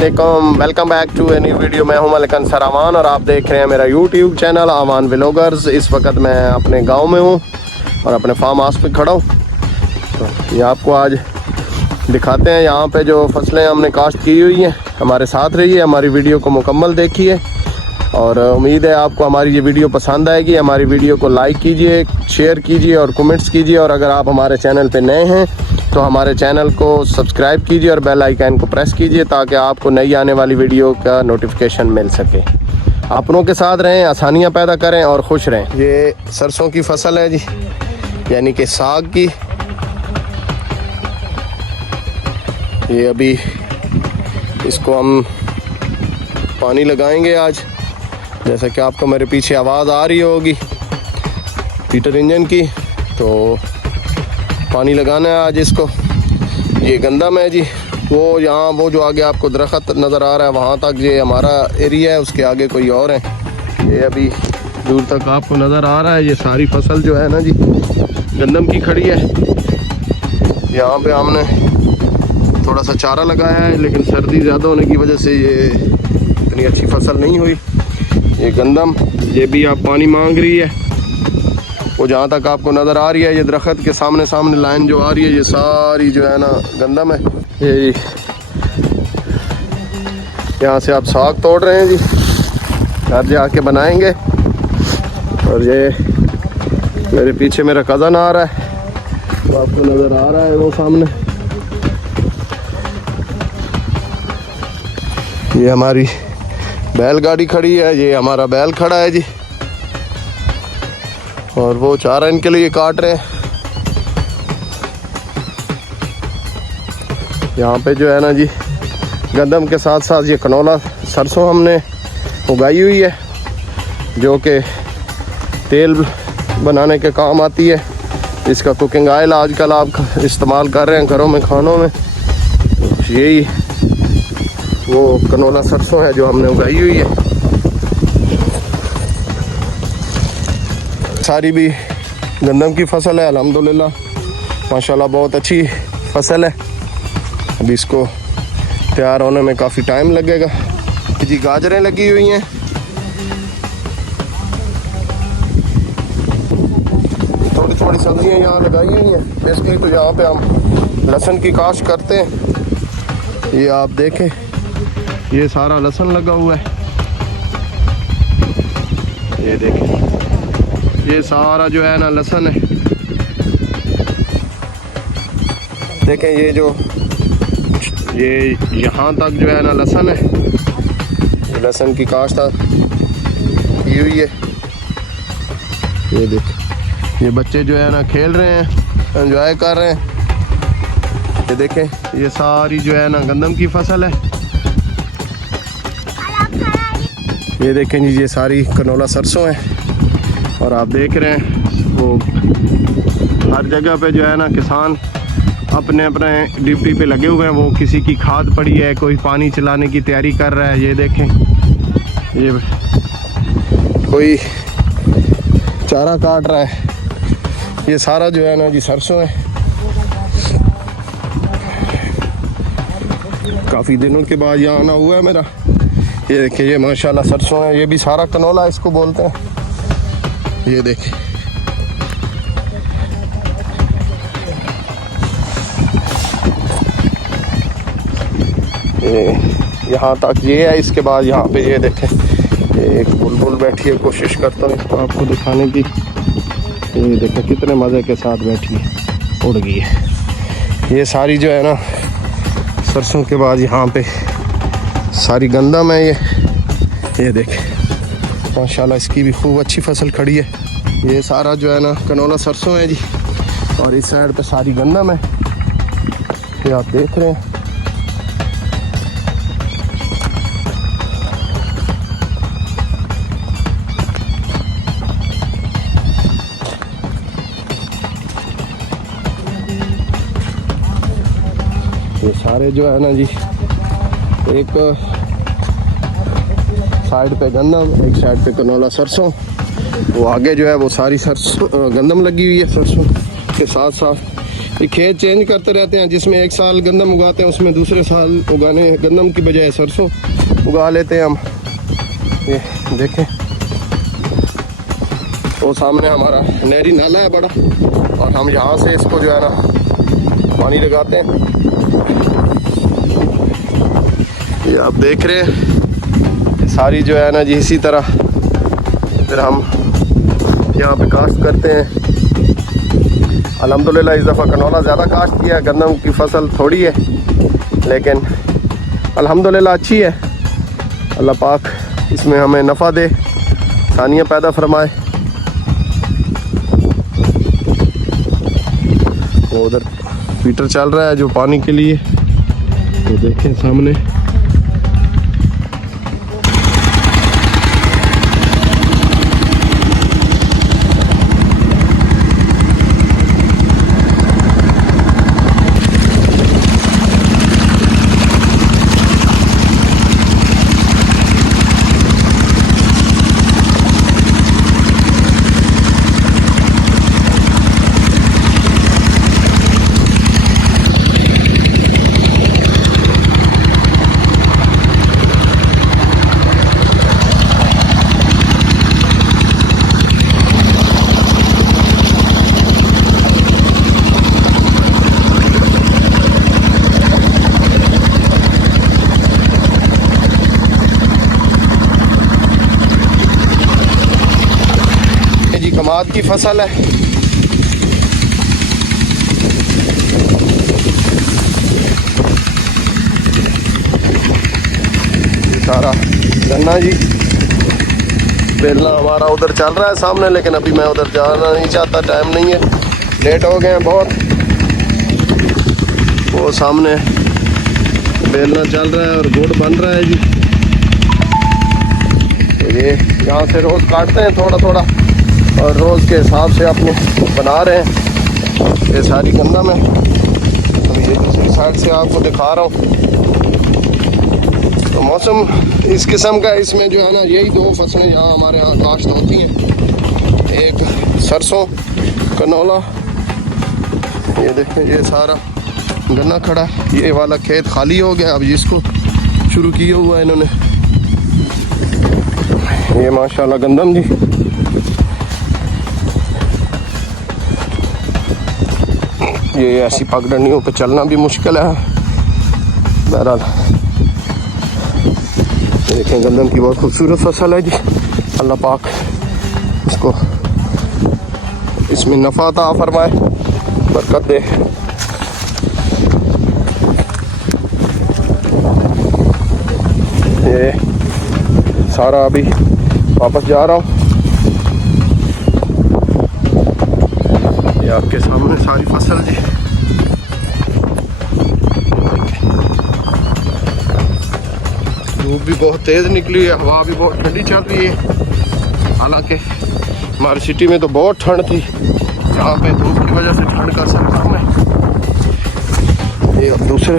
Welcome back to any video. मैं हूं मलिक अंसर अमान और आप देख रहे हैं मेरा यूट्यूब चैनल अमान व्लॉगर्स। इस वक्त मैं अपने गांव में हूं और अपने फार्म हाउस पे खड़ा हूं। तो ये आपको आज दिखाते हैं यहाँ पे जो फसलें हमने काश्त की हुई हैं। हमारे साथ रहिए, हमारी वीडियो को मुकम्मल देखिए और उम्मीद है आपको हमारी ये वीडियो पसंद आएगी। हमारी वीडियो को लाइक कीजिए, शेयर कीजिए और कमेंट्स कीजिए। और अगर आप हमारे चैनल पे नए हैं तो हमारे चैनल को सब्सक्राइब कीजिए और बेल आइकन को प्रेस कीजिए ताकि आपको नई आने वाली वीडियो का नोटिफिकेशन मिल सके। अपनों के साथ रहें, आसानियाँ पैदा करें और खुश रहें। ये सरसों की फसल है जी, यानी कि साग की। ये अभी इसको हम पानी लगाएंगे आज, जैसा कि आपको मेरे पीछे आवाज़ आ रही होगी पीटर इंजन की। तो पानी लगाना है आज इसको। ये गंदम है जी, वो यहाँ वो जो आगे आपको दरख्त नज़र आ रहा है वहाँ तक ये हमारा एरिया है, उसके आगे कोई और है। ये अभी दूर तक आपको नज़र आ रहा है। ये सारी फसल जो है ना जी गंदम की खड़ी है। यहाँ पे हमने थोड़ा सा चारा लगाया है, लेकिन सर्दी ज़्यादा होने की वजह से ये इतनी अच्छी फसल नहीं हुई। ये गंदम, ये भी आप पानी मांग रही है। वो जहाँ तक आपको नज़र आ रही है, ये दरख्त के सामने लाइन जो आ रही है, ये सारी जो है ना गंदम है। ये यहाँ से आप साग तोड़ रहे हैं जी, घर जाके बनाएंगे। और ये मेरे पीछे मेरा कज़न आ रहा है, तो आपको नज़र आ रहा है वो सामने। ये हमारी बैलगाड़ी खड़ी है, ये हमारा बैल खड़ा है जी, और वो चारा इनके लिए काट रहे हैं। यहाँ पे जो है ना जी गंदम के साथ साथ ये कनौला सरसों हमने उगाई हुई है, जो कि तेल बनाने के काम आती है। इसका कुकिंग ऑयल आजकल आप इस्तेमाल कर रहे हैं घरों में, खानों में। यही वो कनौला सरसों है जो हमने उगाई हुई है। सारी भी गंदम की फसल है, अल्हम्दुलिल्लाह माशाल्लाह बहुत अच्छी फसल है। अभी इसको तैयार होने में काफ़ी टाइम लगेगा जी। गाजरें लगी हुई हैं, थोड़ी थोड़ी सब्जियां यहाँ लगाई हुई हैं। बेसिकली तो यहाँ पे हम लहसुन की काश्त करते हैं। ये आप देखें, ये सारा लहसुन लगा हुआ है। ये देखें, ये सारा जो है ना लहसुन है। देखें ये जो ये यहाँ तक जो है ना लहसुन है, ये लहसुन की काश्त की हुई है। ये देखें, ये बच्चे जो है ना खेल रहे हैं, एंजॉय कर रहे हैं। ये देखें, ये सारी जो है ना गंदम की फसल है। ये देखें जी, ये सारी कनौला सरसों है। और आप देख रहे हैं वो हर जगह पे जो है ना किसान अपने अपने ड्यूटी पे लगे हुए हैं। वो किसी की खाद पड़ी है, कोई पानी चलाने की तैयारी कर रहा है। ये देखें, ये कोई चारा काट रहा है। ये सारा जो है ना जी सरसों है। काफ़ी दिनों के बाद यहाँ आना हुआ है मेरा। ये देखिए, ये माशाल्लाह सरसों है। ये भी सारा कनौला इसको बोलते हैं। ये देखें, ये यहाँ तक ये है। इसके बाद यहाँ पे ये देखें, ये एक बुलबुल बैठी है। कोशिश करता हूँ इसको आपको दिखाने की। ये देखें कितने मज़े के साथ बैठी है, उड़ गई है। ये सारी जो है ना सरसों के बाद यहाँ पे सारी गंदम है। ये देखें माशाल्लाह, इसकी भी खूब अच्छी फसल खड़ी है। ये सारा जो है ना कनौला सरसों है जी, और इस साइड पे सारी गंदम है। ये आप देख रहे हैं। ये सारे जो है ना जी, एक साइड पे गंदम, एक साइड पे कनौला सरसों। वो आगे जो है वो सारी सरसों गंदम लगी हुई है सरसों के साथ साथ। ये खेत चेंज करते रहते हैं, जिसमें एक साल गंदम उगाते हैं उसमें दूसरे साल उगाने गंदम की बजाय सरसों उगा लेते हैं हम। ये देखें, वो सामने हमारा नहरी नाला है बड़ा, और हम यहाँ से इसको जो है ना पानी लगाते हैं। ये आप देख रहे हैं, सारी जो है ना जी इसी तरह फिर हम यहाँ पे काश्त करते हैं। अल्हम्दुलिल्लाह इस दफ़ा कनौला ज़्यादा काश्त किया है, गंदम की फसल थोड़ी है, लेकिन अल्हम्दुलिल्लाह अच्छी है। अल्लाह पाक इसमें हमें नफ़ा दे, सानिया पैदा फरमाए। वो उधर हीटर चल रहा है जो पानी के लिए, तो देखें सामने। कमाद की फसल है, ये सारा गन्ना जी। बेलना हमारा उधर चल रहा है सामने, लेकिन अभी मैं उधर जाना नहीं चाहता, टाइम नहीं है, लेट हो गए हैं बहुत। वो सामने बेलना चल रहा है और गुड़ बन रहा है जी। तो ये यहाँ से रोज़ काटते हैं थोड़ा थोड़ा, और रोज़ के हिसाब से अपने बना रहे हैं। ये सारी गंदम है, तो ये दूसरी साइड से आपको दिखा रहा हूँ। तो मौसम इस किस्म का, इसमें जो है ना यही दो फसलें यहाँ हमारे यहाँ काश्त होती हैं, एक सरसों कनौला। ये देखें, ये सारा गन्ना खड़ा, ये वाला खेत खाली हो गया, अब जिसको शुरू किया हुआ है इन्होंने। ये माशाल्लाह गंदम जी। ये ऐसी पगडंडियों पे चलना भी मुश्किल है। बहरहाल देखें, गंदम की बहुत खूबसूरत फसल है जी। अल्लाह पाक इसको इसमें नफ़ा अता फरमाए, बरकत दे। ये सारा अभी वापस जा रहा हूँ। ये आपके सामने सारी फसल जी। धूप भी बहुत तेज़ निकली है, हवा भी बहुत ठंडी चल रही है। हालांकि हमारी सिटी में तो बहुत ठंड थी, यहाँ पे धूप की वजह से ठंड का असर कम है। ये अब दूसरे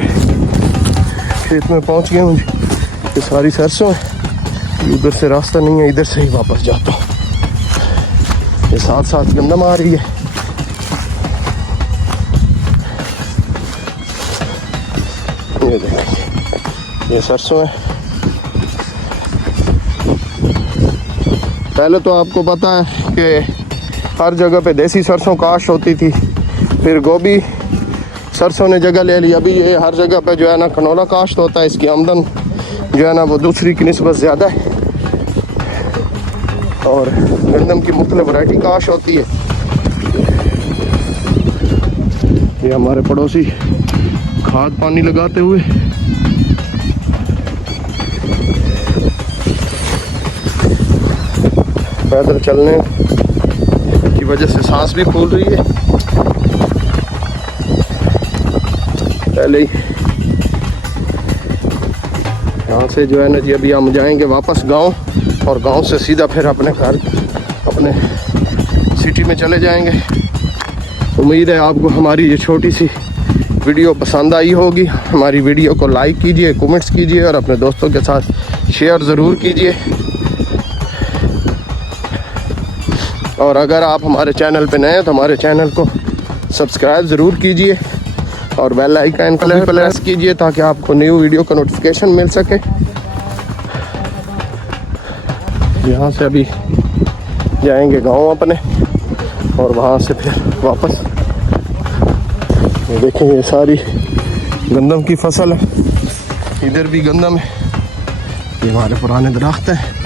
खेत में पहुँच गया हूँ जी। ये सारी सरसों है, उधर से रास्ता नहीं है, इधर से ही वापस जाता हूँ। ये साथ साथ गंदम आ रही है। ये देखिए, ये सरसों है। पहले तो आपको पता है कि हर जगह पे देसी सरसों काश होती थी, फिर गोभी सरसों ने जगह ले ली। अभी ये हर जगह पे जो है ना कनौला काश्त होता है, इसकी आमदन जो है ना वो दूसरी की निस्बत ज़्यादा है। और गंदम की मुख्तलिफ वैरायटी काश होती है। ये हमारे पड़ोसी खाद पानी लगाते हुए। पैदल चलने की वजह से सांस भी फूल रही है। पहले ही यहाँ से जो है ना जी, अभी हम जाएंगे वापस गांव, और गांव से सीधा फिर अपने घर, अपने सिटी में चले जाएंगे। उम्मीद है आपको हमारी ये छोटी सी वीडियो पसंद आई होगी। हमारी वीडियो को लाइक कीजिए, कमेंट्स कीजिए, और अपने दोस्तों के साथ शेयर ज़रूर कीजिए। और अगर आप हमारे चैनल पे नए हैं तो हमारे चैनल को सब्सक्राइब ज़रूर कीजिए और बेल आइकन को प्रेस कीजिए ताकि आपको न्यू वीडियो का नोटिफिकेशन मिल सके। यहाँ से अभी जाएंगे गांव अपने और वहाँ से फिर वापस। ये देखें, ये सारी गंदम की फसल है, इधर भी गंदम है, ये हमारे पुराने दरख्त हैं।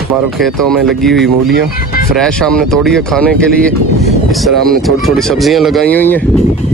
हमारे खेतों में लगी हुई मूलियाँ फ्रेश हमने तोड़ी है खाने के लिए। इस तरह हमने थोड़ी थोड़ी सब्जियां लगाई हुई हैं।